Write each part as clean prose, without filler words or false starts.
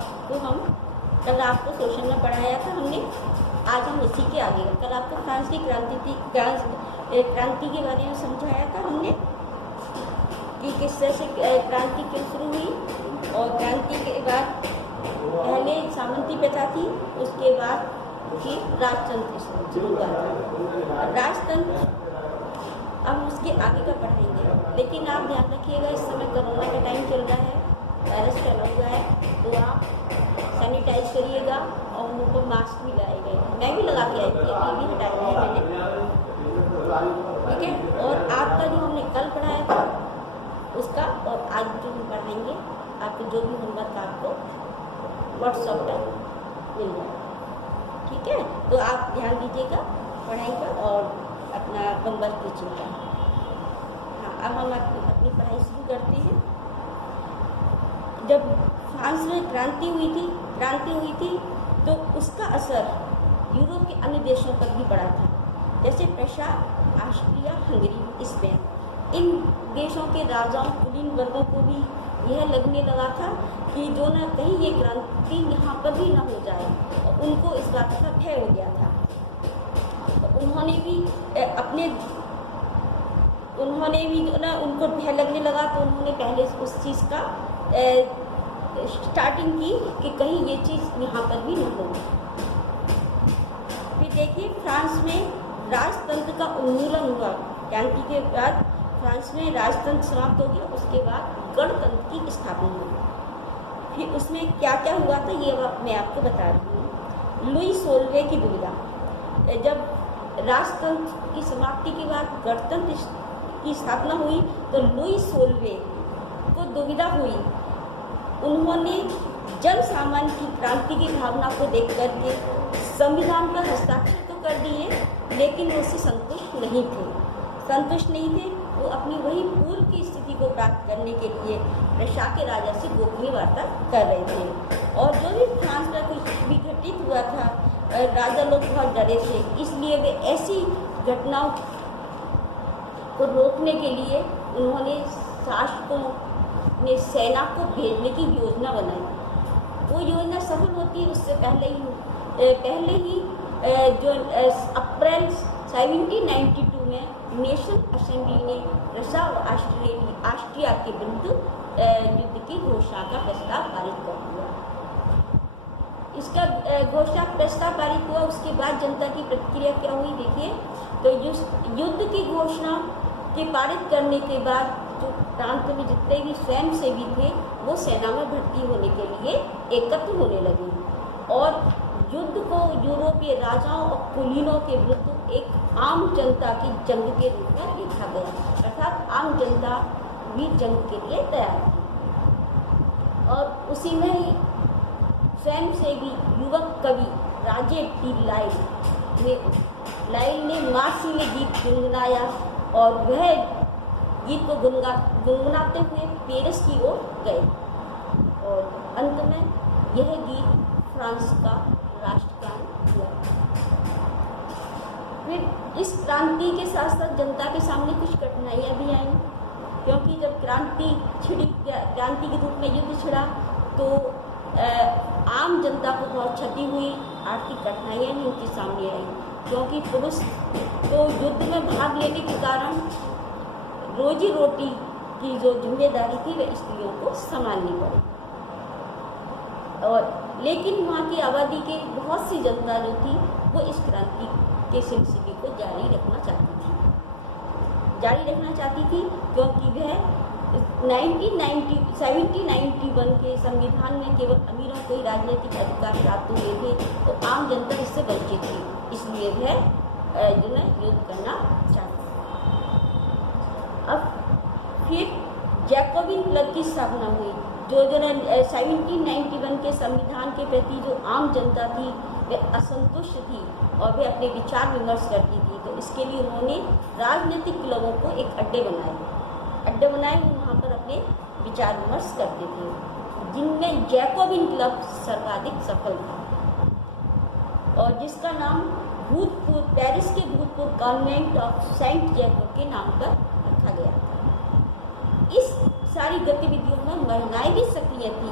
आपको हम कल आपको शोषण में पढ़ाया था हमने, आज हम उसी के आगे। कल आपको फ्रांस की क्रांति के बारे में समझाया था हमने कि किस तरह से क्रांति क्यों शुरू हुई, और क्रांति के बाद पहले सामंती प्रथा थी, उसके बाद कि राजतंत्र शुरू हुआ था। राजतंत्र अब उसके आगे का पढ़ाएंगे, लेकिन आप ध्यान रखिएगा इस समय कोरोना का टाइम चल रहा है, वायरस फैला हुआ है, तो आप सैनिटाइज करिएगा और मुंह पर मास्क भी लगाइएगा। मैं भी लगा के आई थी, अभी भी हटाया है मैंने, ठीक है। और आपका जो हमने कल पढ़ाया था उसका और आज जो हम पढ़ाएंगे, आपको जो भी होमवर्क आपको व्हाट्सएप पर मिल जाए, ठीक है। तो आप ध्यान दीजिएगा पढ़ाई पर और अपना होमवर्क कीजिएगा। हाँ, अब हम अपनी पढ़ाई शुरू करते हैं। जब फ्रांस में क्रांति हुई थी तो उसका असर यूरोप के अन्य देशों पर भी पड़ा था, जैसे प्रशा, ऑस्ट्रिया, हंगरी, स्पेन। इन देशों के राजाओं, कुलीन वर्गों को भी यह लगने लगा था कि जो न कहीं ये क्रांति यहाँ पर भी ना हो जाए, और उनको इस बात का भय हो गया था। तो उन्होंने भी जो ना उनको भय लगने लगा, तो उन्होंने पहले उस चीज़ का स्टार्टिंग की कि कहीं ये चीज़ यहाँ पर भी न हो। फिर देखिए फ्रांस में राजतंत्र का उन्मूलन हुआ। क्रांति के बाद फ्रांस में राजतंत्र समाप्त हो गया, उसके बाद गणतंत्र की स्थापना हुई। फिर उसमें क्या क्या हुआ था ये मैं आपको बता रही हूँ। लुई 16वें की दुविधा, जब राजतंत्र की समाप्ति के बाद गणतंत्र की स्थापना हुई तो लुई 16वें को दुविधा हुई। उन्होंने जन सामान्य की क्रांति की भावना को देख करके संविधान पर हस्ताक्षर तो कर दिए, लेकिन वो उससे संतुष्ट नहीं थे। वो अपनी वही पूर्व की स्थिति को प्राप्त करने के लिए प्रशा के राजा से गोपनीय वार्ता कर रहे थे। और जो भी फ्रांस में कुछ भी घटित हुआ था, राजा लोग बहुत डरे थे, इसलिए वे ऐसी घटनाओं को रोकने के लिए उन्होंने शासकों ने सेना को भेजने की योजना बनाई। वो योजना सफल होती है उससे पहले ही जो अप्रैल 1792 में नेशनल असेंबली ने रशा और ऑस्ट्रिया के विरुद्ध युद्ध की घोषणा का प्रस्ताव पारित कर दिया। इसका घोषणा प्रस्ताव पारित हुआ, उसके बाद जनता की प्रतिक्रिया क्या हुई देखिए। तो युद्ध की घोषणा के पारित करने के बाद जो प्रांत में जितने भी स्वयंसेवी थे वो सेना में भर्ती होने के लिए एकत्र होने लगे, और युद्ध को यूरोपीय राजाओं और कुलीनों के विरुद्ध एक आम जनता की जंग के रूप में देखा गया, अर्थात आम जनता भी जंग के लिए तैयार थी। और उसी में ही स्वयंसेवी युवक कवि राजे टी लाइल ने मार्सिले गीत गुनगुनाया, और वह गीत को गुनगुनाते हुए पेरिस की ओर गए, और अंत में यह गीत फ्रांस का राष्ट्रगान हुआ। फिर इस क्रांति के साथ साथ जनता के सामने कुछ कठिनाइयाँ भी आईं, क्योंकि जब क्रांति के रूप में युद्ध छिड़ा तो आम जनता को बहुत क्षति हुई, आर्थिक कठिनाइयाँ भी उनके सामने आई, क्योंकि पुरुष को युद्ध में भाग लेने के कारण रोजी रोटी की जो जिम्मेदारी थी वह स्त्रियों को संभालनी पड़ी। और लेकिन वहाँ की आबादी के बहुत सी जनता जो थी वो इस क्रांति के सिलसिले को जारी रखना चाहती थी, क्योंकि वह 1791 के संविधान में केवल अमीरों को ही राजनीतिक अधिकार प्राप्त हुए थे, तो आम जनता इससे वंचित थी, इसलिए वह युद्ध करना चाहती। अब फिर जैकोबिन क्लब की स्थापना हुई, जो 1791 के संविधान के प्रति जो आम जनता थी वह असंतुष्ट थी और वे अपने विचार विमर्श करती थी। तो इसके लिए उन्होंने राजनीतिक क्लबों को एक अड्डे बनाए, वो वहाँ पर अपने विचार विमर्श करते थे, जिनमें जैकोबिन क्लब सर्वाधिक सफल था, और जिसका नाम पेरिस के भूतपूर्व कॉन्वेंट ऑफ सेंट जैकोब के नाम पर रखा गया था। इस सारी गतिविधियों में महिलाएं भी सक्रिय थी।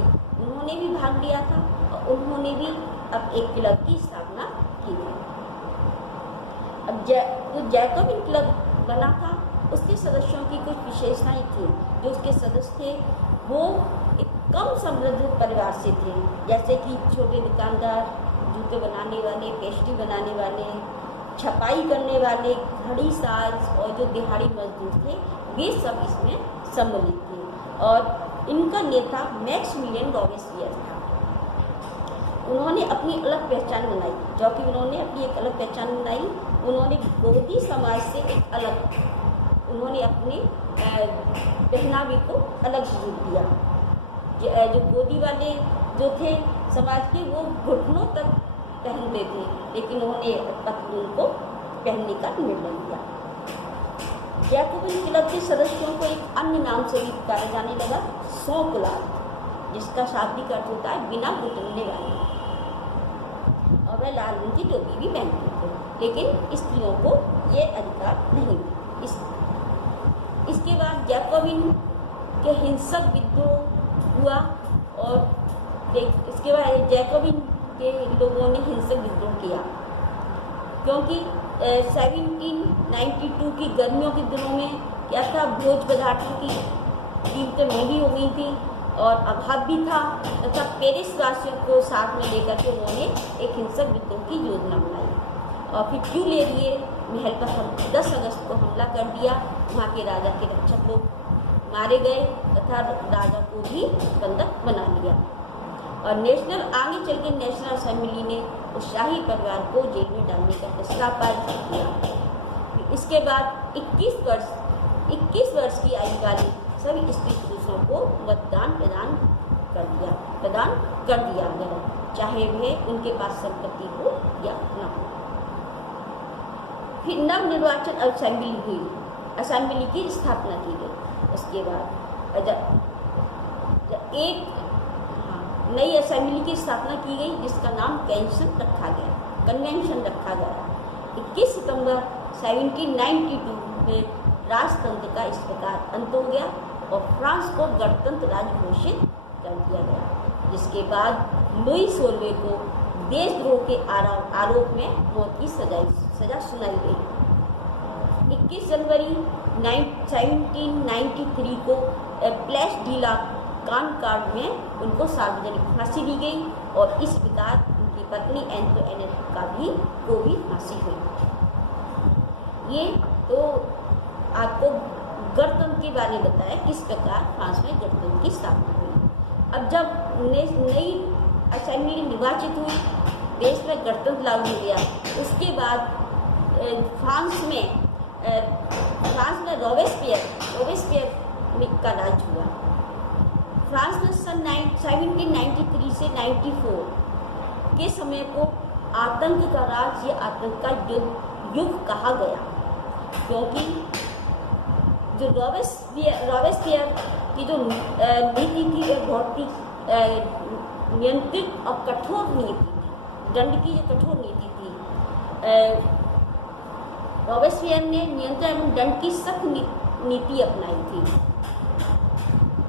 उन्होंने भी भाग लिया था और उन्होंने भी अब एक क्लब की स्थापना की थी। अब जो जैकोबिन क्लब बना था उसके सदस्यों की कुछ विशेषताएं थी। जो उसके सदस्य थे वो एक कम समृद्ध परिवार से थे, जैसे कि छोटे दुकानदार, जूते बनाने वाले, पेस्ट्री बनाने वाले, छपाई करने वाले, घड़ी साज और जो दिहाड़ी मजदूर थे वे सब इसमें सम्मिलित थे। और इनका नेता मैक्सिमिलियन रॉबेस्पियर था। उन्होंने अपनी अलग पहचान बनाई, जो कि उन्होंने अपनी एक अलग पहचान बनाई। उन्होंने गोदी समाज से एक अलग, उन्होंने अपने पहनावे को अलग रूप दिया। जो गोदी वाले जो थे समाज के वो घुटनों तक पहनते थे, लेकिन उन्होंने पतलून को पहनने का निर्णय लिया। जैकोबिन क्लब के सदस्यों को एक अन्य नाम से भी पुकारा जाने लगा, सौकुलार, जिसका शाब्दिक अर्थ होता है बिना घुटने वाले। और वह लाल रंग की टोपी भी पहनते थे, लेकिन स्त्रियों को ये अधिकार नहीं। इसके बाद जैकोबिन के हिंसक विद्रोह हुआ और इसके बाद जैकोबिन के लोगों ने हिंसक विद्रोह किया, क्योंकि 1792 की गर्मियों के दिनों में क्या था, भोज पदार्थों की कीमतें महंगी हो गई थी और अभाव भी था, तथा पेरिस वासियों को साथ में लेकर के उन्होंने एक हिंसक विद्रोह की योजना बनाई और फिर ट्यूलेरिये महल पर 10 अगस्त को हमला कर दिया। वहाँ के राजा के रक्षक लोग मारे गए तथा राजा को भी बंधक बना लिया। और आगे चल के नेशनल असेंबली ने उस शाही परिवार को जेल में डालने का प्रस्ताव पारित किया। इसके बाद 21 वर्ष की आयु वाले सभी स्त्री पुरुषों को मतदान प्रदान कर दिया गया, चाहे वह उनके पास संपत्ति हो या न हो। फिर नवनिर्वाचन असेंबली हुई, असेंबली की स्थापना की गई। उसके बाद एक नई असेंबली की स्थापना की गई, जिसका नाम कन्वेंशन रखा गया। 21 सितंबर 1792 में राजतंत्र का इस प्रकार अंत हो गया और फ्रांस को गणतंत्र राज्य घोषित कर दिया गया। जिसके बाद लुई 16वें को देशद्रोह के आरोप में मौत की सजा सुनाई गई। 21 जनवरी 1793 को प्लेस डी ला कॉनकॉर्ड में उनको सार्वजनिक फांसी दी गई और इस प्रकार उनकी पत्नी एंटोइनेट को भी फांसी हुई। ये तो आपको गणतंत्र के बारे में बताया, किस प्रकार फ्रांस में गणतंत्र की स्थापना हुई। अब जब नई असेंबली निर्वाचित हुई, देश में गणतंत्र लागू हो गया, उसके बाद फ्रांस में रॉबेस्पियर का राज हुआ। फ्रांस में सन 1793 से 94 के समय को आतंक का राज या आतंक का युग कहा गया, क्योंकि जो रॉबेस्पियर की जो नीति थी वह बहुत ही नियंत्रित और कठोर नीति थी, दंड की जो कठोर नीति थी। रॉबेस्पियर ने नियंत्रण एवं दंड की सख्त नीति अपनाई थी।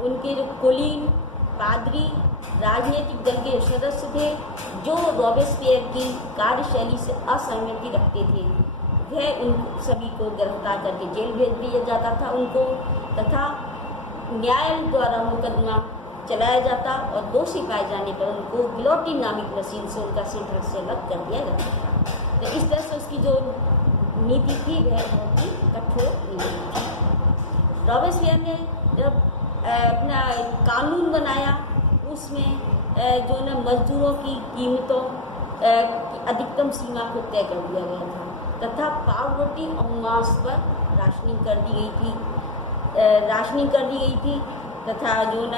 उनके जो कुलीन, पादरी, राजनीतिक दल के सदस्य थे जो रॉबेस्पियर की कार्यशैली से असहमति रखते थे, वह उन सभी को गिरफ्तार करके जेल भेज दिया जाता था उनको, तथा न्यायालय द्वारा मुकदमा चलाया जाता और दोषी पाए जाने पर उनको गिलोटिन नामक मशीन से उनका सिर से अलग कर दिया जाता था। तो इस तरह से उसकी जो नीति थी वह बहुत ही कठोर नीति थी। रॉबेस्पियर ने जब अपना कानून बनाया, उसमें जो न मजदूरों की कीमतों की अधिकतम सीमा को तय कर दिया गया था, तथा पाव रोटी और मांस पर राशनिंग कर दी गई थी, तथा जो न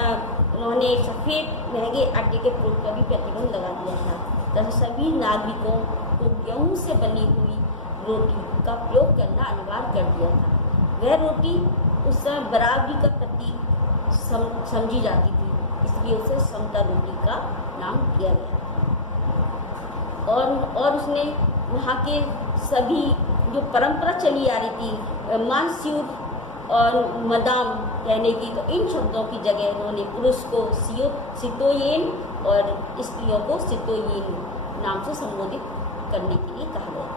उन्होंने सफ़ेद महंगे आटे के प्रयोग का भी प्रतिबंध लगा दिया था, तथा सभी नागरिकों को गेहूं से बनी हुई रोटी का प्रयोग करना अनिवार्य कर दिया था। वह रोटी उस समय बराबरी का प्रतीक समझी जाती थी, इसलिए उसे समता रोटी का नाम किया गया। और उसने वहाँ के सभी जो परंपरा चली आ रही थी, मानस्यूर और मदाम कहने की, तो इन शब्दों की जगह उन्होंने पुरुष को सितोयेन और स्त्रियों को सितोयिन नाम से संबोधित करने के लिए कहा गया।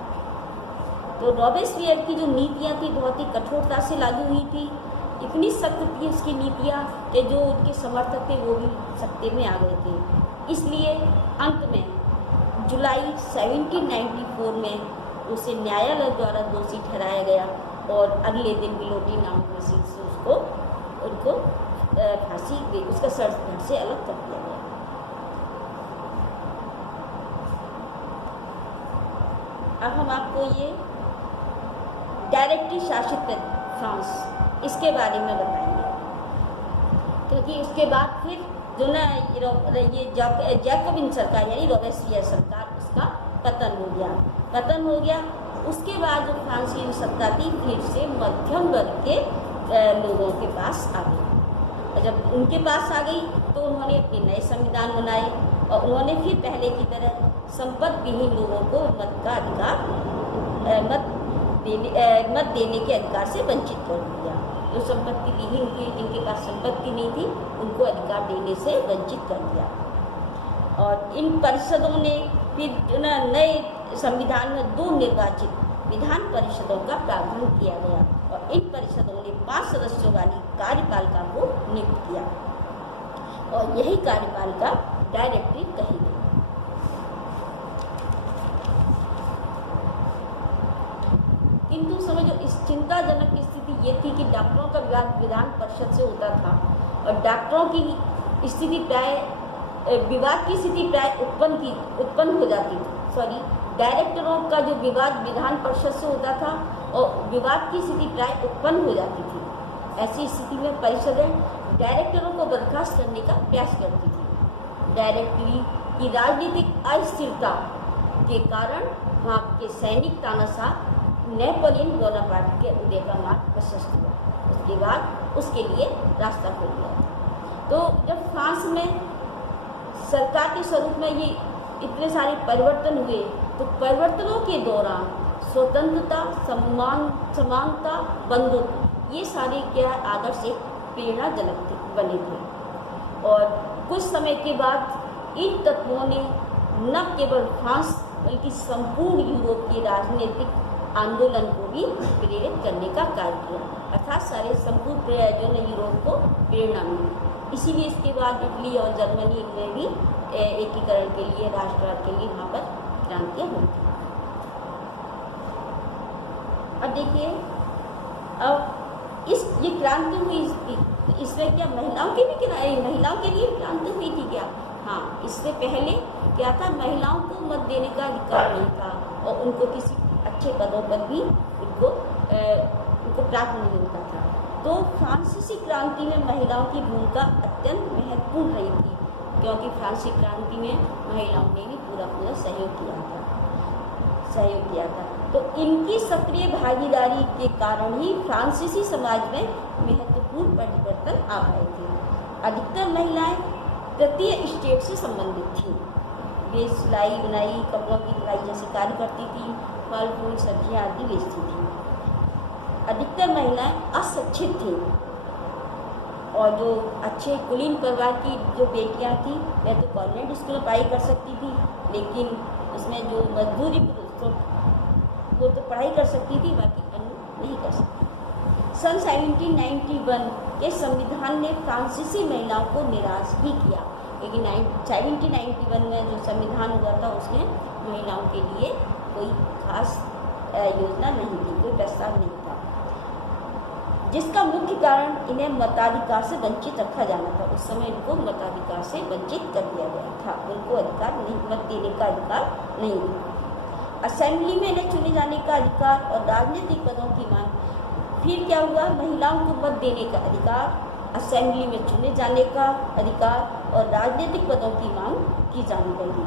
तो रॉबेस्पियर की जो नीतियाँ थी बहुत ही कठोरता से लागू हुई थी। इतनी सख्त थी उसकी नीतियाँ कि जो उनके समर्थक थे वो भी सत्ते में आ गए थे। इसलिए अंत में जुलाई 1794 में उसे न्यायालय द्वारा दोषी ठहराया गया और अगले दिन गिलोटिन नामक मशीन से उनको फांसी उसका सर से अलग कर दिया गया। अब हम आपको ये डायरेक्टली शासित फ्रांस इसके बारे में बताएंगे, क्योंकि उसके बाद फिर जो ना ये जैकोबिन सरकार यानी रॉबेस्पियर सरकार उसका पतन हो गया। उसके बाद जो फ्रांस की सत्ता थी फिर से मध्यम वर्ग के लोगों के पास आ गई, और जब उनके पास आ गई तो उन्होंने अपने नए संविधान बनाए और उन्होंने फिर पहले की तरह संपत्ति विहीन लोगों को मत देने के अधिकार से वंचित कर दिया। जो संपत्ति विहीन थी, जिनके पास संपत्ति नहीं थी, उनको अधिकार देने से वंचित कर दिया। और इन परिषदों ने फिर जो ना नए संविधान में 2 निर्वाचित विधान परिषदों का प्रावधान किया गया और इन परिषदों ने 5 सदस्यों वाली कार्यपालिका को नियुक्त किया और यही कार्यपालिका डायरेक्टरी कही गई। किंतु समझो इस चिंताजनक स्थिति ये थी कि डॉक्टरों का विवाद विधान परिषद से होता था और डॉक्टरों की स्थिति प्राय विवाद की स्थिति प्राय उत्पन्न हो जाती थी। डायरेक्टरों का जो विवाद विधान परिषद से होता था और विवाद की स्थिति प्राय उत्पन्न हो जाती थी। ऐसी स्थिति में परिषदें डायरेक्टरों को बर्खास्त करने का प्रयास करती थी। डायरेक्टरी की राजनीतिक अस्थिरता के कारण वहाँ के सैनिक तानाशाह नेपोलियन बोनापार्ट के उदय का मार्ग प्रशस्त हुआ। उसके बाद उसके लिए रास्ता खुल गया। तो जब फ्रांस में सरकार के स्वरूप में ये इतने सारे परिवर्तन हुए तो परिवर्तनों के दौरान स्वतंत्रता, समानता, बंधुत्व ये सारे क्या आदर्श एक प्रेरणाजनक बने थे। और कुछ समय के बाद इन तत्वों ने न केवल फ्रांस बल्कि संपूर्ण यूरोप के राजनीतिक आंदोलन को भी प्रेरित करने का कार्य किया, अर्थात सारे संपूर्ण जो ने यूरोप को प्रेरणा मिली। इसीलिए इसके बाद इटली और जर्मनी में भी एकीकरण के लिए, राष्ट्रवाद के लिए वहाँ पर क्रांतियाँ हुई। अब देखिए, अब ये क्रांति हुई, इसमें क्या महिलाओं के लिए क्रांति हुई थी क्या? हाँ, इससे पहले क्या था, महिलाओं को मत देने का अधिकार नहीं था और उनको किसी अच्छे पदों पर भी उनको प्राप्त नहीं होता था। तो फ्रांसीसी क्रांति में महिलाओं की भूमिका अत्यंत महत्वपूर्ण रही थी, क्योंकि फ्रांसीसी क्रांति में महिलाओं ने भी पूरा सहयोग किया था। तो इनकी सक्रिय भागीदारी के कारण ही फ्रांसीसी समाज में महत्वपूर्ण परिवर्तन आ पाए थे। अधिकतर महिलाएं तृतीय स्टेट से संबंधित थीं। वे सिलाई बुनाई, कपड़ों की बुनाई जैसे कार्य करती थी, फल फूल सब्जियां आदि बेचती थी। अधिकतर महिलाएं अशिक्षित थीं और जो अच्छे कुलीन परिवार की जो बेटियां थीं वह तो कॉन्वेंट स्कूल में पढ़ाई कर सकती थी, लेकिन उसमें जो मजदूरी वो तो पढ़ाई कर सकती थी, बाकी अन्य नहीं कर सकती। सन 1791 के संविधान ने फ्रांसीसी महिलाओं को निराश ही किया, लेकिन 1791 में जो संविधान हुआ था उसमें महिलाओं के लिए कोई खास योजना नहीं थी, कोई प्रस्ताव नहीं था, जिसका मुख्य कारण इन्हें मताधिकार से वंचित रखा जाना था। उस समय इनको मताधिकार से वंचित कर दिया गया था, उनको अधिकार नहीं, मत देने का अधिकार नहीं था। असेंबली में इन्हें चुने जाने का अधिकार और राजनीतिक पदों की मांग। फिर क्या हुआ, महिलाओं को मत देने का अधिकार, असेंबली में चुने जाने का अधिकार और राजनीतिक पदों की मांग की जाने लगी।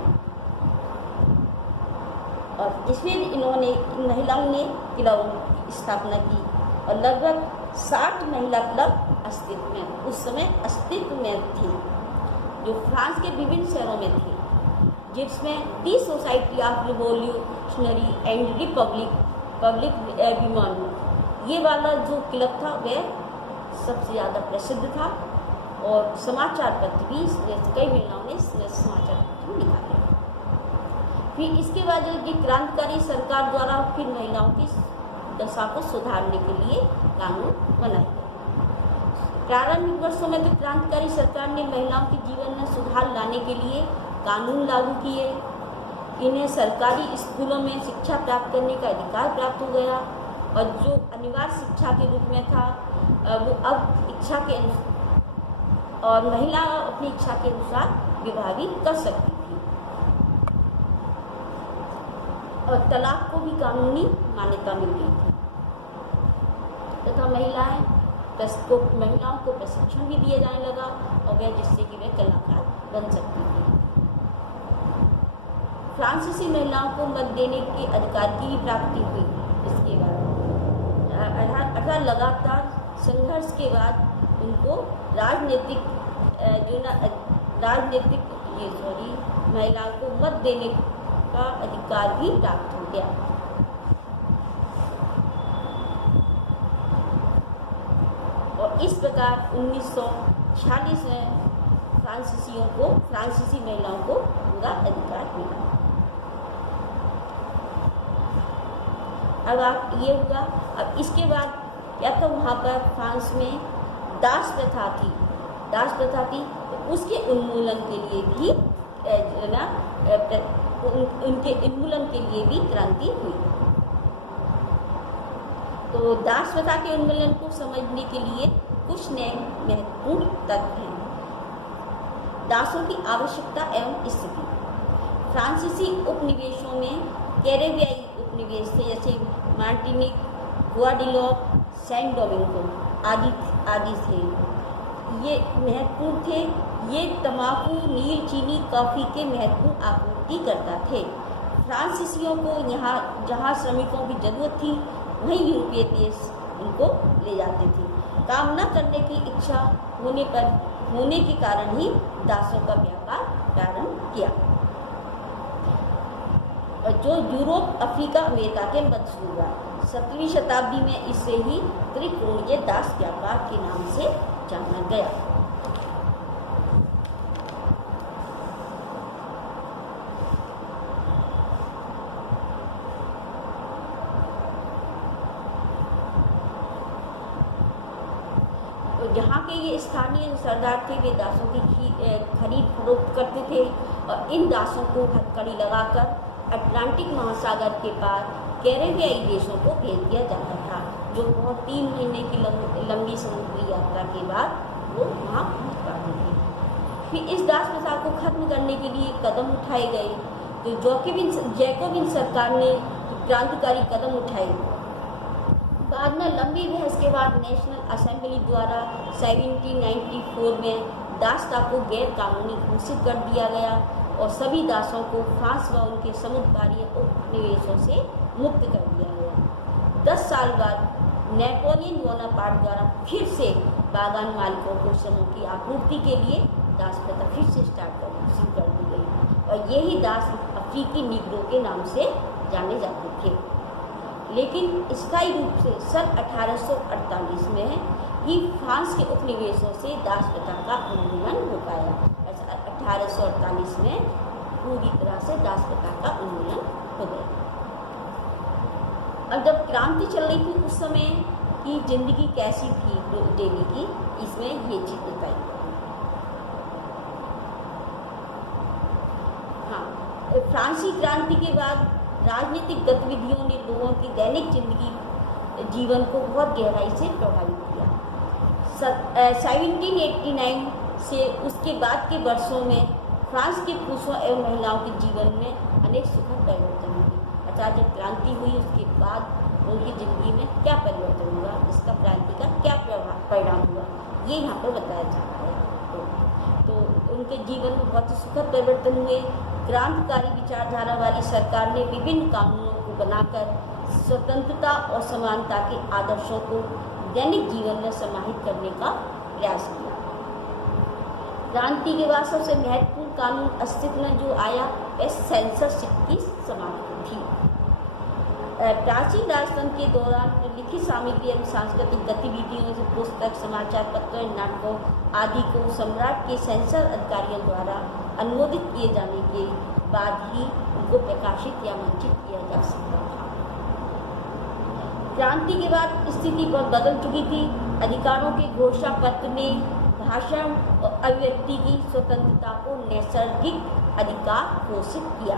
और इसमें इन्होंने महिलाओं ने क्लबों की स्थापना की और लगभग 60 महिला क्लब उस समय अस्तित्व में थे, जो फ्रांस के विभिन्न शहरों में थे, जिसमें the society of revolutionary and public women ये वाला जो क्लब था वह सबसे ज़्यादा प्रसिद्ध था और समाचार पत्र भी कई महिलाओं ने समाचार पत्र निकाले। फिर इसके बाद ये क्रांतिकारी सरकार द्वारा फिर महिलाओं की दशा को सुधारने के लिए कानून बनाए गए। प्रारंभिक वर्षों में तो क्रांतिकारी सरकार ने महिलाओं के जीवन में सुधार लाने के लिए कानून लागू किए। इन्हें सरकारी स्कूलों में शिक्षा प्राप्त करने का अधिकार प्राप्त हो गया और जो अनिवार्य शिक्षा के रूप में था वो अब इच्छा के और महिला अपनी इच्छा के अनुसार विवाह भी कर सकती थी और तलाक को भी कानूनी मान्यता मिल गई थी तथा महिलाओं को प्रशिक्षण भी दिया जाने लगा और वह जिससे कि वे कलाकार बन सकती थी। फ्रांसीसी महिलाओं को मत देने के अधिकार की भी प्राप्ति हुई। इसके बाद लगातार संघर्ष के बाद उनको महिलाओं को मत देने का अधिकार भी प्राप्त हो गया। और इस प्रकार 1946 में फ्रांसीसी महिलाओं को पूरा अधिकार मिला। अब ये हुआ। अब इसके बाद या तो वहाँ पर फ्रांस में दास प्रथा थी तो उसके उन्मूलन के लिए भी उनके उन्मूलन के लिए भी क्रांति हुई। तो दास प्रथा के उन्मूलन को समझने के लिए कुछ नए महत्वपूर्ण तथ्य हैं। दासों की आवश्यकता एवं स्थिति। फ्रांसीसी उपनिवेशों में कैरेबियाई उपनिवेश थे जैसे मार्टिनिक, गुआडेलूप, सेंट डोमिंगो आदि थे। ये महत्वपूर्ण थे। ये तंबाकू, नील, चीनी, कॉफ़ी के महत्वपूर्ण आपूर्ति करता थे। फ्रांसीसियों को यहाँ जहाँ श्रमिकों की जरूरत थी वहीं यूरोपीय देश उनको ले जाते थे। काम न करने की इच्छा होने के कारण ही दासों का व्यापार प्रारंभ किया और जो यूरोप, अफ्रीका, अमेरिका के मध्य शुरू हुआ। 17वीं शताब्दी में इसे ही त्रिकोणीय दास व्यापार के नाम से जाना गया। यहाँ के ये स्थानीय सरदार थे, वे दासों की खरीद फरोख्त करते थे और इन दासों को हथकड़ी लगाकर अटलांटिक महासागर के पार कैरेबियाई देशों को भेज दिया जाता था, जो बहुत 3 महीने की लंबी समुद्री यात्रा के बाद वो वहाँ पहुँच पाते थे। फिर इस दास प्रथा को खत्म करने के लिए कदम उठाए गए। तो जैकोबिन सरकार ने क्रांतिकारी कदम उठाए। बाद में लंबी बहस के बाद नेशनल असेंबली द्वारा 1794 में दासता को गैर कानूनी घोषित कर दिया गया और सभी दासों को फ्रांस व उनके समुद्री उपनिवेशों से मुक्त कर दिया गया। 10 साल बाद नेपोलियन बोनापार्ट द्वारा फिर से बागान मालिकों को श्रमों की आपूर्ति के लिए दास प्रथा फिर से शुरू कर दी गई और यही दास अफ्रीकी निग्रो के नाम से जाने जाते थे। लेकिन स्थायी रूप से सन 1848 में ही फ्रांस के उपनिवेशों से दास प्रथा का उन्मूलन हो पाया। 1848 में पूरी तरह से दास प्रथा का उन्मूलन हो गया। अब जब क्रांति चल रही थी उस समय की जिंदगी कैसी थी डेली की, इसमें ये चीज बताई। हाँ, फ्रांसी क्रांति के बाद राजनीतिक गतिविधियों ने लोगों की दैनिक जीवन को बहुत गहराई से प्रभावित किया। 1789 से उसके बाद के वर्षों में फ्रांस के पुरुषों एवं महिलाओं के जीवन में अनेक सुखद परिवर्तन हुए। अर्थात जब क्रांति हुई उसके बाद उनकी जिंदगी में क्या परिवर्तन हुआ, इसका क्रांति का क्या परिणाम हुआ, ये यहाँ पर बताया जाता है। तो उनके जीवन में बहुत सुखद परिवर्तन हुए। क्रांतिकारी विचारधारा वाली सरकार ने विभिन्न कानूनों को बनाकर स्वतंत्रता और समानता के आदर्शों को दैनिक जीवन में समाहित करने का प्रयास किया। क्रांति के बाद सबसे महत्वपूर्ण कानून अस्तित्व में जो आया वह सेंसरशिप की समाप्ति थी। प्राचीन राजतंत्र के दौरान लिखित सामग्री एवं सांस्कृतिक गतिविधियों से पुस्तक, समाचार पत्र, नाटकों आदि को सम्राट के सेंसर अधिकारियों द्वारा अनुमोदित किए जाने के बाद ही उनको प्रकाशित या मंचित किया जा सकता था। क्रांति के बाद स्थिति बहुत बदल चुकी थी। अधिकारों के घोषणा पत्र में भाषण और अभिव्यक्ति की स्वतंत्रता को नैसर्गिक अधिकार घोषित किया।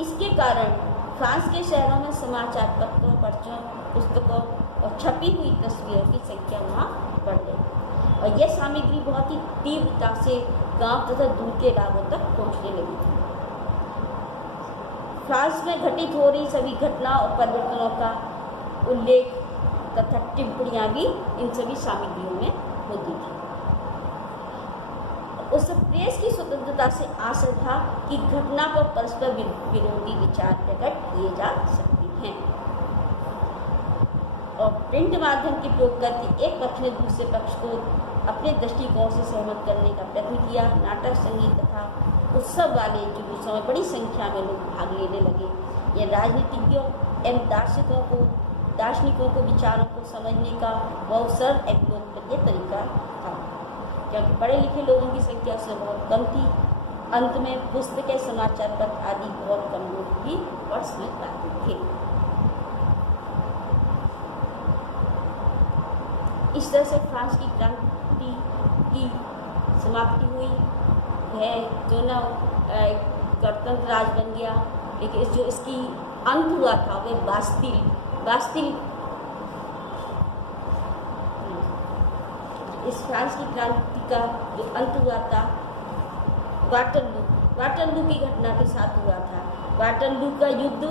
इसके कारण फ्रांस के शहरों में समाचार पत्रों, पर्चों, पुस्तकों और छपी हुई तस्वीरों की संख्या वहाँ बढ़ गई और यह सामग्री बहुत ही तीव्रता से गांव तथा दूर के इलाकों तक पहुँचने लगी थी। फ्रांस में घटित हो रही सभी घटना और परिवर्तनों का उल्लेख तथा टिप्पणियाँ भी इन सभी सामग्रियों में होती थी। उस प्रेस की स्वतंत्रता से आशा था कि घटना पर परस्पर विरोधी विचार प्रकट किए जा सकते हैं और प्रिंट माध्यम के प्रयोग करके एक पक्ष ने दूसरे पक्ष को अपने दृष्टिकोण से सहमत करने का प्रयत्न किया। नाटक, संगीत तथा उत्सव वाले जुलूसों में बड़ी संख्या में लोग भाग लेने लगे। यह राजनीतिज्ञों एवं दार्शनिकों को विचारों को समझने का बहुत सरल एवं लोकप्रिय तरीका था, क्योंकि पढ़े लिखे लोगों की संख्या उससे बहुत कम थी। अंत में पुस्तकें, समाचार पत्र आदि बहुत कम लोग भी पढ़ समझ पाते थे। इस तरह से फ्रांस की क्रांति की समाप्ति हुई है, जो ना गणतंत्र राज बन गया। लेकिन जो इसकी अंत हुआ था वह बास्तिल इस फ्रांस की क्रांति का जो अंत हुआ था वाटरलू की घटना के साथ हुआ था। वाटरलू का युद्ध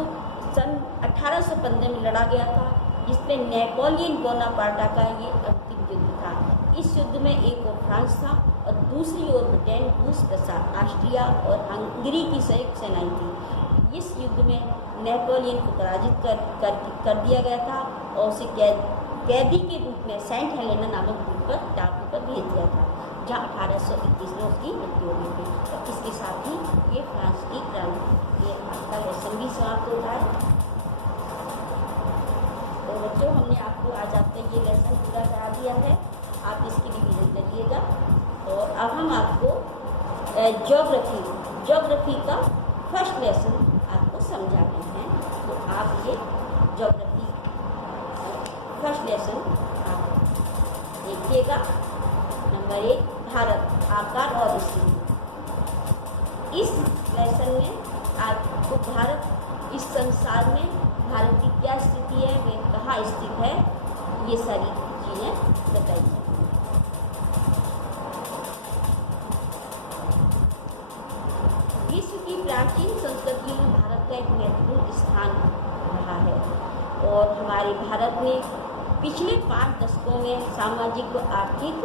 सन 1815 में लड़ा गया था, जिसमें नेपोलियन बोनापार्टा का ये अंतिम युद्ध था। इस युद्ध में एक ओर फ्रांस था और दूसरी ओर ब्रिटेन, रूस तथा ऑस्ट्रिया और हंगरी की संयुक्त सेनाएं थी। इस युद्ध में नेपोलियन को पराजित कर दिया गया था और उसे कैदी के रूप में सेंट हेलेना नामक टापू पर भेज दिया था, जहाँ 1821 में उसकी मृत्यु हो गई थी। तो इसके साथ ही ये फ्रांस की क्रांति ये आपका लेसन भी समाप्त होता है। तो बच्चों, हमने आपको आज आपका ये लेसन पूरा करा दिया है, आप इसकी रिवीजन करिएगा। तो अब हम आपको ज्योग्राफी का फर्स्ट लेसन आपको समझाते हैं। तो आप ये ज्योग्राफी फर्स्ट लेसन आप देखिएगा। नंबर 1, भारत, आकार और स्थिति। इस लेसन में आपको भारत, इस संसार में भारत की क्या स्थिति है, वह कहाँ स्थित है, ये सारी चीज़ें बताई जाएंगी। विश्व की प्राचीन संस्कृतियों में भारत का एक महत्वपूर्ण स्थान रहा है और हमारे भारत ने पिछले 5 दशकों में सामाजिक व आर्थिक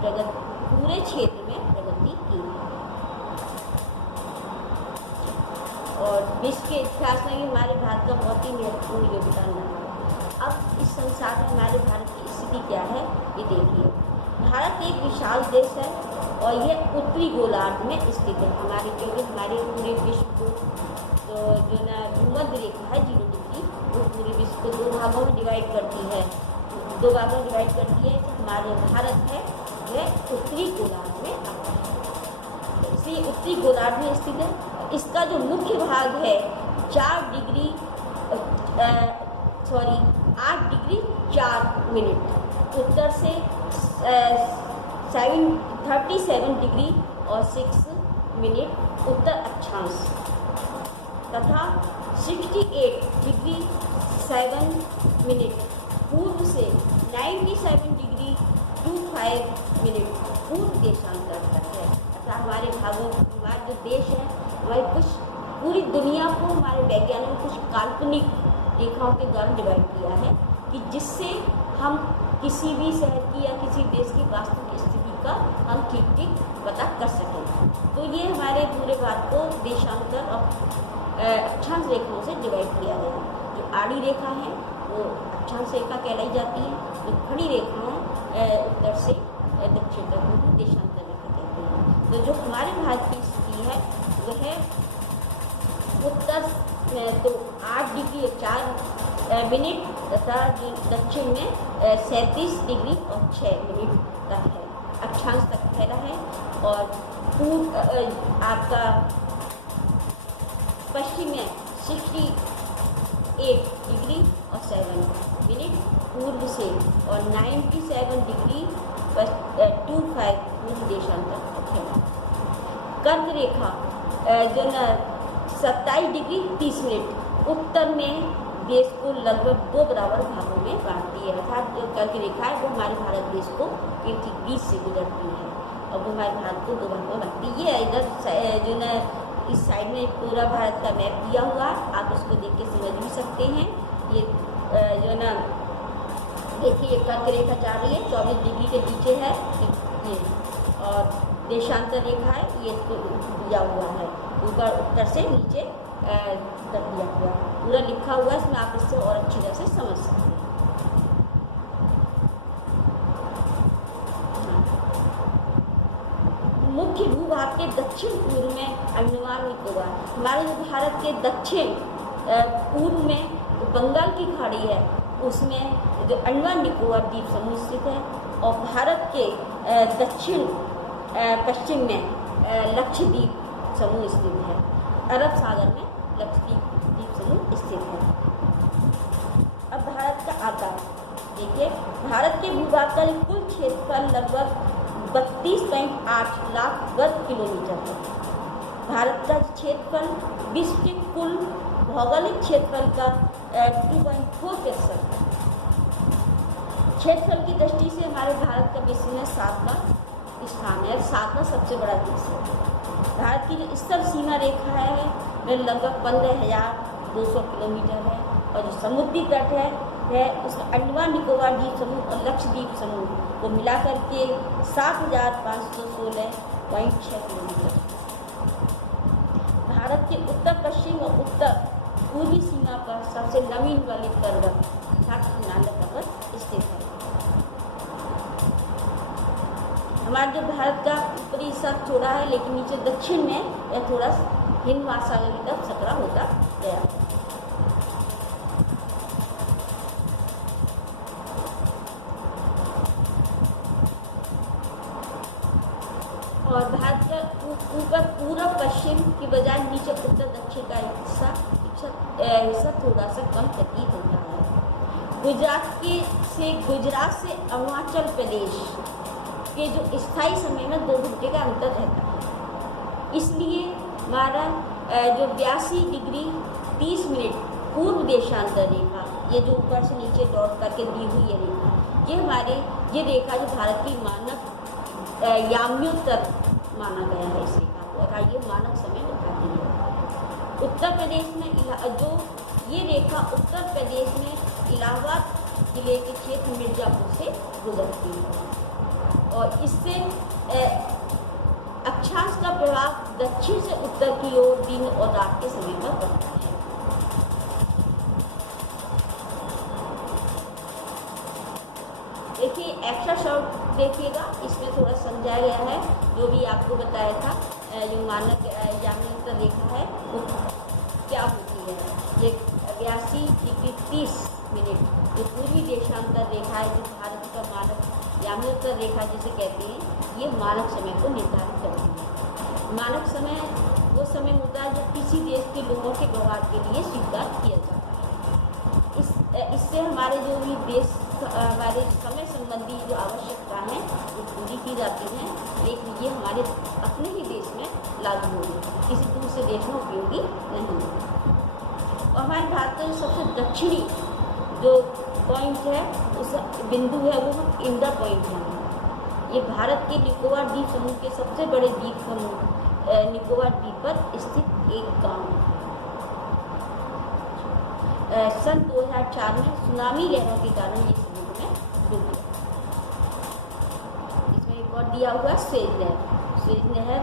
प्रगति पूरे क्षेत्र में प्रगति की और विश्व के इतिहास में भी हमारे भारत का बहुत ही महत्वपूर्ण योगदान रहा। अब इस संसार में हमारे भारत की स्थिति क्या है, ये देखिए। भारत एक विशाल देश है और यह उत्तरी गोलार्ध में स्थित है। हमारे पूरे विश्व को जो ना भूमध्य रेखा है 0 डिग्री, वो पूरे विश्व को 2 भागों में डिवाइड करती है। 2 भागों में डिवाइड करती है। हमारे भारत है वह उत्तरी गोलार्ध में आता है, इसलिए उत्तरी गोलार्ध में स्थित है। इसका जो मुख्य भाग है 8 डिग्री 4 मिनट उत्तर से 37 डिग्री और 6 मिनट उत्तर अक्षांश तथा 68 डिग्री 7 मिनट पूर्व से 97 डिग्री 25 मिनट पूर्व देशांतर तक है। अर्थात हमारा जो देश है हमारे कुछ पूरी दुनिया को हमारे वैज्ञानिकों ने कुछ काल्पनिक रेखाओं के द्वारा डिवाइड किया है कि जिससे हम किसी भी शहर की या किसी देश की वास्तविक स्थिति का हम ठीक पता कर सकें। तो ये हमारे पूरे भारत को देशांतर और अक्षांश रेखाओं से डिवाइड किया गया है। जो आड़ी रेखा है वो अक्षांश रेखा कहलाई जाती है, जो खड़ी रेखा है उत्तर से दक्षिण तक वो देशांतर रेखा कहते हैं। तो जो हमारे भारत की स्थिति है वह उत्तर तो 8 डिग्री 4 मिनट तथा दक्षिण में 37 डिग्री और 6 मिनट तक है, अक्षांश तक फैला है। और पूर्व आपका पश्चिम में 68 डिग्री और 7 मिनट पूर्व से और 97 डिग्री 25 पूर्व देशांतर तक है। कर्क रेखा जो न 27 डिग्री 30 मिनट उत्तर में देश को लगभग 2 बराबर भागों में बांटती है। अर्थात जो कर्क रेखा है वो हमारे भारत देश को पृथ्वी के बीच से गुजरती है और वो हमारे भारत को 2 भागों में बांटती है। इधर जो न इस साइड में पूरा भारत का मैप दिया हुआ है, आप उसको देख के समझ भी सकते हैं। ये जो ना देखिए ये कर्क रेखा जा रही है 24 डिग्री के नीचे है ये, और देशांतर रेखा है ये इसको दिया हुआ है ऊपर उत्तर से नीचे कर दिया हुआ पूरा लिखा हुआ है, इसमें आप इससे और अच्छी तरह से समझ सकते हैं। मुख्य भूभाग के दक्षिण पूर्व में अंडमान निकोबार, हमारे जो भारत के दक्षिण पूर्व में बंगाल की खाड़ी है उसमें जो अंडमान निकोबार द्वीप समूह स्थित है, और भारत के दक्षिण पश्चिम में लक्षद्वीप समूह स्थित है। अरब सागर में लक्षद्वीप द्वीप समूह स्थित है। अब भारत का आकार देखिए, भारत के भूभाग का कुल क्षेत्रफल लगभग 32.8 लाख वर्ग किलोमीटर है। भारत का क्षेत्रफल विश्व के कुल भौगोलिक क्षेत्रफल का 2.4% है। क्षेत्रफल की दृष्टि से हमारे भारत का विश्व में 7वां स्थान है, 7वां सबसे बड़ा देश है। भारत की जो स्थल सीमा रेखा है वह लगभग 15,200 किलोमीटर है, और जो समुद्री तट है उसमें अंडमान निकोबार द्वीप समूह और लक्षद्वीप समूह को मिलाकर के 7,516.6 किलोमीटर। भारत के उत्तर पश्चिम और उत्तर पूर्वी सीमा पर सबसे नवीन वाली पर्वत हिमालय पर्वत स्थित है। हमारा जो भारत का ऊपरी हिस्सा छोड़ा है, लेकिन नीचे दक्षिण में यह थोड़ा हिंद महासागर की तरफ सकरा होता गया। और भारत का ऊपर पूर्व पश्चिम की बजाय नीचे उत्तर दक्षिण का हिस्सा थोड़ा सा कम प्रतीत होता है। गुजरात से अरुणाचल प्रदेश के जो स्थायी समय में 2 घंटे का अंतर रहता है, इसलिए हमारा जो 82 डिग्री 30 मिनट पूर्व देशांतर रेखा, ये जो ऊपर से नीचे डॉट करके दी हुई है रेखा, ये रेखा जो भारत की मानक याम्योत्तर माना गया है इस रेखा को, और ये मानक समय बताती है। उत्तर प्रदेश में जो ये रेखा उत्तर प्रदेश में इलाहाबाद जिले के क्षेत्र मिर्जापुर से गुजरती है, और इससे अक्षांश का प्रभाव दक्षिण से उत्तर की ओर दिन और रात के समय पर पड़ता है। देखिए एक्स्ट्रा शॉर्ट देखिएगा, इसमें थोड़ा समझाया गया है जो भी आपको बताया था। जो मानक याम्योत्तर रेखा है वो क्या होती है, ये 82 डिग्री 30 मिनट जो पूर्वी देशांतर रेखा है, जो भारत का मानक याम्योत्तर रेखा जिसे कहते हैं, ये मानक समय को निर्धारित करती है। मानक समय वो समय होता है जो किसी देश के लोगों के व्यवहार के लिए स्वीकार किया जाता है। इससे हमारे जो भी देश हमारे समय संबंधी जो आवश्यकता है वो पूरी की जाती हैं, लेकिन ये हमारे अपने ही देश में लागू होगी, किसी दूसरे देश में उपयोगी नहीं है। और हमारे भारत का जो सबसे दक्षिणी जो पॉइंट है, उस बिंदु है, वो इंडा पॉइंट है। ये भारत के निकोबार द्वीप समूह के सबसे बड़े द्वीप समूह निकोबार द्वीप पर स्थित एक गाँव है। सन 2004 में सुनामी लहरों के कारण ये समुद्र में डूब गया। इसमें एक और दिया हुआ स्वेज नहर। स्वेज नहर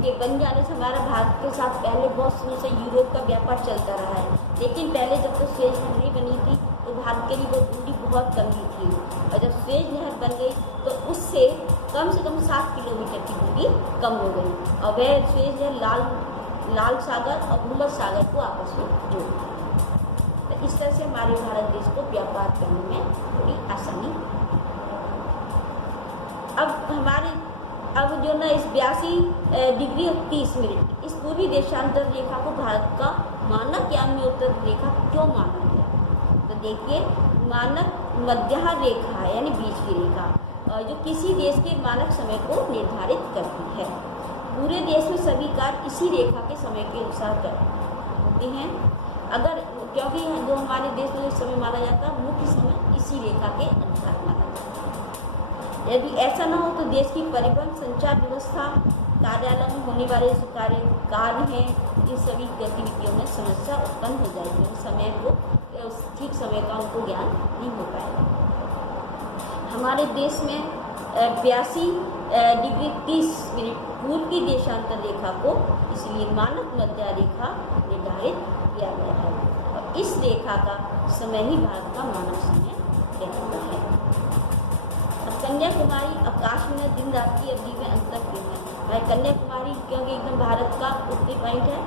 के बन जाने से हमारा भारत के साथ पहले बहुत समय से यूरोप का व्यापार चलता रहा है, लेकिन पहले जब तो स्वेज नहर नहीं बनी थी तो भारत के लिए वो दूरी बहुत कम ही थी, और जब स्वेज नहर बन गई तो उससे कम 7 किलोमीटर की दूरी कम हो गई, और वह स्वेज नहर लाल सागर और भूमध्य सागर को आपस में जोड़ता है। तो इस तरह से हमारे भारत देश को व्यापार करने में थोड़ी आसानी। अब जो ना इस 82 डिग्री और 30 मिनट इस पूर्वी देशांतर रेखा को भारत का मानक याम्योत्तर रेखा क्यों माना गया? तो देखिए, मानक मध्य रेखा है, यानी बीच की रेखा, जो किसी देश के मानक समय को निर्धारित करती है। पूरे देश में सभी कार्य इसी रेखा के समय के अनुसार होते हैं। क्योंकि जो हमारे देश में समय माना जाता है, मुख्य समय इसी रेखा के अनुसार माना जाता है। यदि ऐसा न हो तो देश की परिवहन, संचार व्यवस्था, कार्यालय में होने वाले जो कार्य हैं, इन सभी गतिविधियों में समस्या उत्पन्न हो जाएगी। समय को ठीक समय का उनको ज्ञान नहीं हो पाएगा। हमारे देश में 82 डिग्री 30 मिनट पूर्वी देशांतर रेखा को इसलिए मानक मध्य रेखा निर्धारित किया गया है, और इस रेखा का समय ही भारत का मानक समय कहलाता है। अब कन्याकुमारी आकाश में दिन रात की अवधि में अंतर क्यों है? भाई कन्याकुमारी क्योंकि एकदम भारत का उत्तरी पॉइंट है,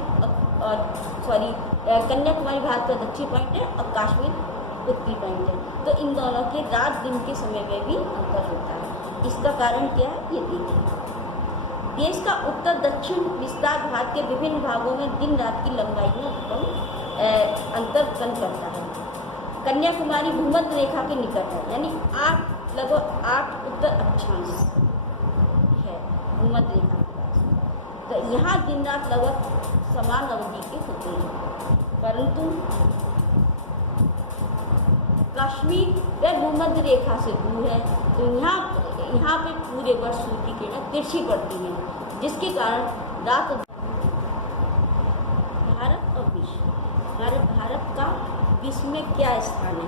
कन्याकुमारी भारत का दक्षिण पॉइंट है और कश्मीर उत्तरी पॉइंट है। तो इन दोनों के रात दिन के समय में भी अंतर होता है। इसका कारण क्या है, ये देखिए। देश का उत्तर दक्षिण विस्तार भारत के विभिन्न भागों में दिन रात की लंबाई में अंतर उत्पन्न करता है। कन्याकुमारी भूमध्य रेखा के निकट है, यानी लगभग 8 उत्तर अक्षांश है भूमध्य रेखा के पास। तो यहाँ दिन रात लगभग समान अवधि के होते हैं, परंतु कश्मीर वह भूमध्य रेखा से दूर है। तो यहाँ पे पूरे वर्ष सूर्य की किरणें तिरछी पड़ती हैं, जिसके कारण रात। भारत और विश्व, हमारे भारत का विश्व में क्या स्थान है,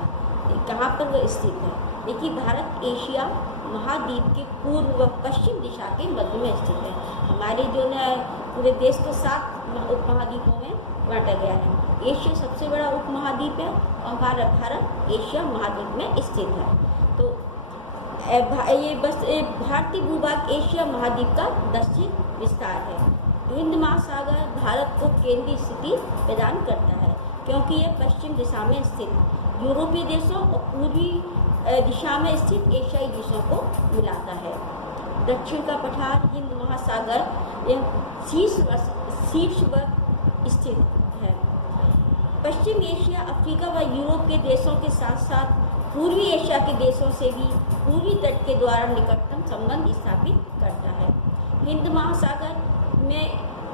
कहाँ पर वह स्थित है? देखिए, भारत एशिया महाद्वीप के पूर्व व पश्चिम दिशा के मध्य में स्थित है। हमारे जो है पूरे देश को 7 उपमहाद्वीपों में बांटा गया है। एशिया सबसे बड़ा उपमहाद्वीप है और भारत एशिया महाद्वीप में स्थित है। तो ये बस भारतीय भूभाग एशिया महाद्वीप का दक्षिण विस्तार है। हिंद महासागर भारत को केंद्रीय स्थिति प्रदान करता है, क्योंकि यह पश्चिम दिशा में स्थित यूरोपीय देशों और पूर्वी दिशा में स्थित एशियाई देशों को मिलाता है। दक्षिण का पठार हिंद महासागर यह शीर्ष पर स्थित है। पश्चिम एशिया, अफ्रीका व यूरोप के देशों के साथ साथ पूर्वी एशिया के देशों से भी पूर्वी तट के द्वारा निकटतम संबंध स्थापित करता है। हिंद महासागर में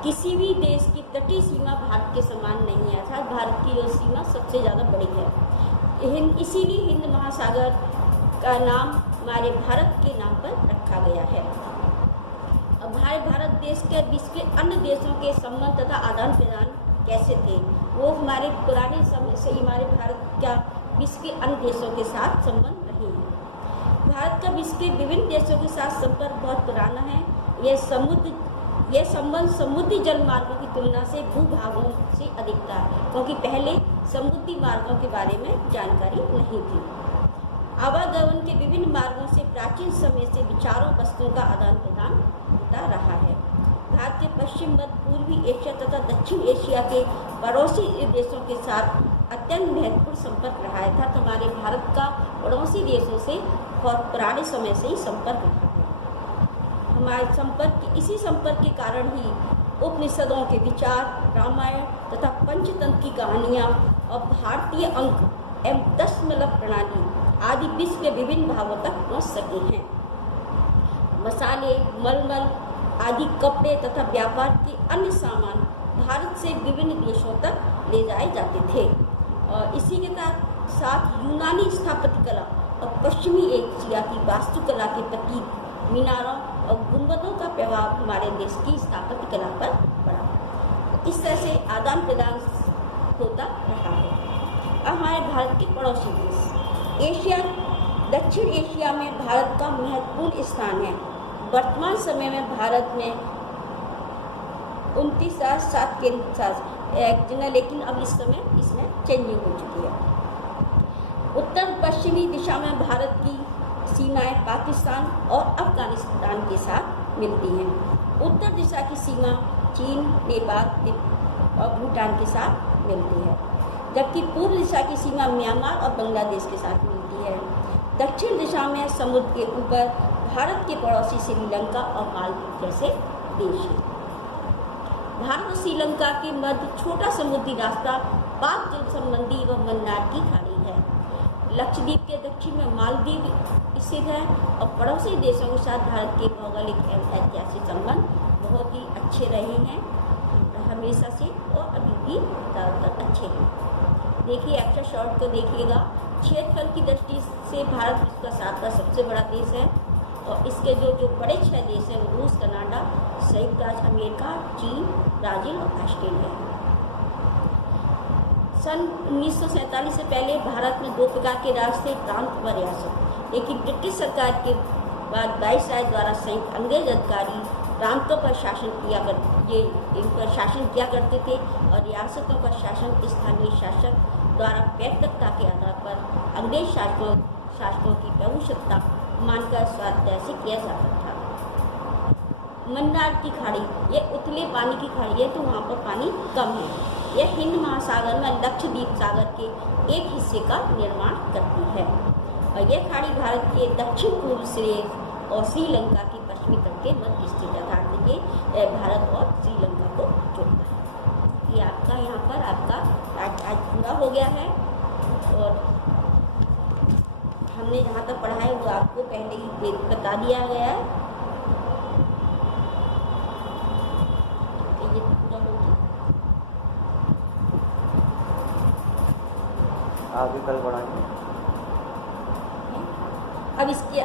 किसी भी देश की तटीय सीमा भारत के समान नहीं है, अर्थात भारत की जो सीमा सबसे ज़्यादा बड़ी है। इसीलिए हिंद महासागर का नाम हमारे भारत के नाम पर रखा गया है। अब हमारे भारत देश के विश्व के अन्य देशों के संबंध तथा आदान प्रदान कैसे थे, वो हमारे पुराने समय से हमारे भारत का विश्व के अन्य देशों के साथ संबंध रहे हैं। भारत का विश्व के विभिन्न देशों के साथ संपर्क बहुत पुराना है। यह संबंध समुद्री जल मार्गों की तुलना से भूभागों से अधिक था, क्योंकि पहले समुद्री मार्गों के बारे में जानकारी नहीं थी। आवागमन के विभिन्न मार्गों से प्राचीन समय से विचारों वस्तुओं का आदान प्रदान होता रहा है। भारत के पश्चिम मध्य पूर्वी एशिया तथा दक्षिण एशिया के पड़ोसी देशों के साथ अत्यंत महत्वपूर्ण संपर्क रहा है, अर्थात हमारे भारत का पड़ोसी देशों से बहुत पुराने समय से ही संपर्क रहा है। हमारे इसी संपर्क के कारण ही उपनिषदों के विचार, रामायण तथा पंचतंत्र की कहानियाँ और भारतीय अंक एवं दशमलव प्रणाली आदि विश्व के विभिन्न भागों तक पहुँच सके हैं। मसाले, मलमल आदि कपड़े तथा व्यापार के अन्य सामान भारत से विभिन्न देशों तक ले जाए जाते थे। और इसी के साथ यूनानी स्थापत्य कला और पश्चिमी एशिया की वास्तुकला के प्रतीक मीनारों और गुंबदों का प्रभाव हमारे देश की स्थापत्य कला पर पड़ा। इस तरह से आदान प्रदान होता रहा है। अब हमारे भारत के पड़ोसी देश एशिया, दक्षिण एशिया में भारत का महत्वपूर्ण स्थान है। वर्तमान समय में भारत में 29,7 केंद्र शासित, लेकिन अब इस समय इसमें चेंजिंग हो चुकी है। उत्तर पश्चिमी दिशा में भारत की सीमाएं पाकिस्तान और अफगानिस्तान के साथ मिलती हैं। उत्तर दिशा की सीमा चीन, नेपाल और भूटान के साथ मिलती है, जबकि पूर्व दिशा की सीमा म्यांमार और बांग्लादेश के साथ मिलती है। दक्षिण दिशा में समुद्र के ऊपर भारत के पड़ोसी श्रीलंका और मालदीव जैसे देश हैं। भारत और श्रीलंका के मध्य छोटा समुद्री रास्ता पाक जल संबंधी व मन्नार की खाड़ी है। लक्षद्वीप के दक्षिण में मालदीव स्थित है और पड़ोसी देशों के साथ भारत के भौगोलिक एवं ऐतिहासिक संबंध बहुत ही अच्छे रहे हैं हमेशा से और अभी भी ज़्यादातर अच्छे हैं। देखिए एक्स्ट्रा शॉर्ट को देखिएगा। क्षेत्रफल की दृष्टि से भारत विश्व का 7वां सबसे बड़ा देश है और इसके जो बड़े 6 देश हैं वो रूस, कनाडा, संयुक्त राज्य अमेरिका, चीन, ब्राज़ील और ऑस्ट्रेलिया है। सन 1947 से पहले भारत में 2 प्रकार के राज थे, प्रांत व रियासत। लेकिन ब्रिटिश सरकार के बाद 22 राज द्वारा संयुक्त अंग्रेज अधिकारी प्रांतों पर इन पर शासन किया करते थे और रियासतों का शासन स्थानीय शासक द्वारा पैतृकता के आधार पर अंग्रेज शासकों की प्रभुसत्ता मानकर स्वायत्तता से किया जाता था। मन्नार की खाड़ी, यह उथले पानी की खाड़ी है तो वहाँ पर पानी कम है। यह हिंद महासागर में लक्षद्वीप सागर के एक हिस्से का निर्माण करती है और यह खाड़ी भारत के दक्षिण पूर्व श्रेष्ठ और श्रीलंका की पश्चिमी तट के मध्य स्थित है। ये भारत और श्रीलंका को जोड़ता है। ये आपका यहाँ पर आपका आज पूरा हो गया है और हमने जहाँ तक पढ़ा है वो आपको पहले ही बता दिया गया है। ये पूरा हो गया, आगे कल बढ़ाएंगे। अब इसके